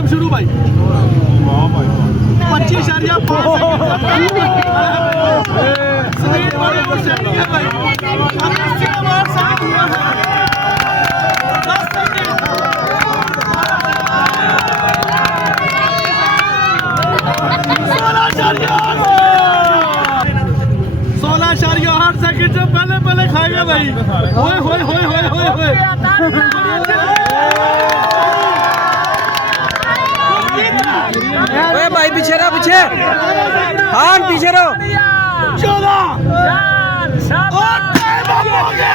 Time शुरू भाई। 16.8 second से पहले खाएगा भाई। होए होए होए होए होए होए भाई पीछे रहो, पीछे हाँ पीछे रहो। 14 और टाइम हो गया।